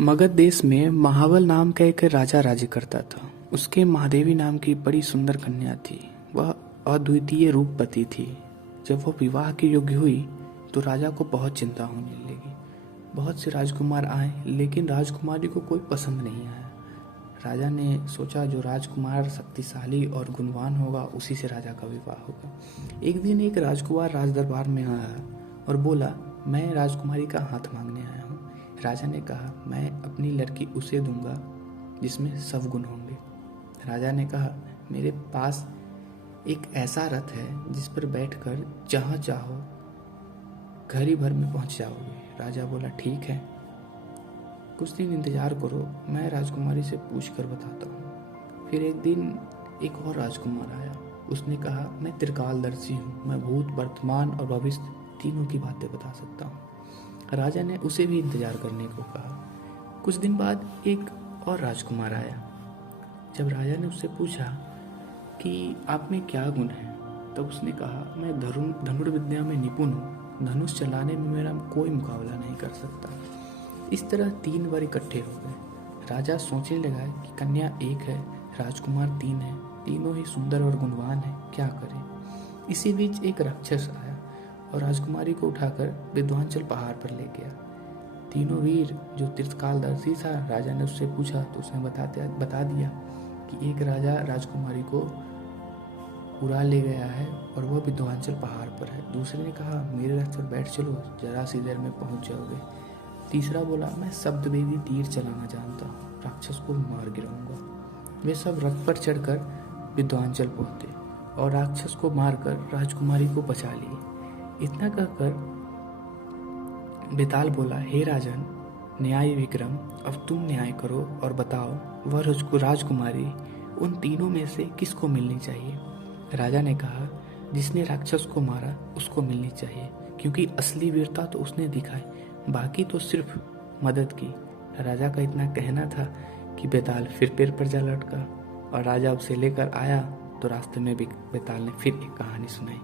मगध देश में महाबल नाम का एक राजा राज्य करता था। उसके महादेवी नाम की बड़ी सुंदर कन्या थी। वह अद्वितीय रूपवती थी। जब वह विवाह के योग्य हुई तो राजा को बहुत चिंता होने लगी। बहुत से राजकुमार आए लेकिन राजकुमारी को कोई पसंद नहीं आया। राजा ने सोचा जो राजकुमार शक्तिशाली और गुणवान होगा उसी से राजा का विवाह होगा। एक दिन एक राजकुमार राजदरबार में आया और बोला, मैं राजकुमारी का हाथ मांगने आया हूँ। राजा ने कहा, मैं अपनी लड़की उसे दूंगा जिसमें सब गुण होंगे। राजा ने कहा, मेरे पास एक ऐसा रथ है जिस पर बैठकर जहाँ चाहो घड़ी भर में पहुंच जाओगे। राजा बोला, ठीक है, कुछ दिन इंतजार करो, मैं राजकुमारी से पूछ कर बताता हूँ। फिर एक दिन एक और राजकुमार आया। उसने कहा, मैं त्रिकालदर्शी हूँ, मैं भूत, वर्तमान और भविष्य तीनों की बातें बता सकता हूँ। राजा ने उसे भी इंतजार करने को कहा। कुछ दिन बाद एक और राजकुमार आया। जब राजा ने उससे पूछा कि आप में क्या गुण है, तब उसने कहा, मैं धनुर्विद्या में निपुण हूँ, धनुष चलाने में मेरा कोई मुकाबला नहीं कर सकता। इस तरह 3 वर इकट्ठे हो गए। राजा सोचने लगा कि कन्या एक है, राजकुमार 3 है, तीनों ही सुंदर और गुणवान है, क्या करें। इसी बीच एक राक्षस आया और राजकुमारी को उठाकर विंध्याचल पहाड़ पर ले गया। तीनों वीर जो त्रिकालदर्शी था, राजा ने उससे पूछा तो उसने बता दिया कि एक राजा राजकुमारी को उड़ा ले गया है और वह विंध्याचल पहाड़ पर है। दूसरे ने कहा, मेरे रथ पर बैठ चलो, जरा सी देर में पहुंच जाओगे। तीसरा बोला, मैं शब्दवेदी तीर चलाना जानता हूँ, राक्षस को मार गिराऊंगा। वे सब रथ पर चढ़कर विंध्याचल पहुंचे और राक्षस को मारकर राजकुमारी को बचा लिए। इतना कहकर बेताल बोला, हे राजन, न्याय विक्रम, अब तुम न्याय करो और बताओ वह राजकुमारी उन तीनों में से किसको मिलनी चाहिए। राजा ने कहा, जिसने राक्षस को मारा उसको मिलनी चाहिए, क्योंकि असली वीरता तो उसने दिखाई, बाकी तो सिर्फ मदद की। राजा का इतना कहना था कि बेताल फिर पेड़ पर जा लटका और राजा उसे लेकर आया तो रास्ते में भी बेताल ने फिर एक कहानी सुनाई।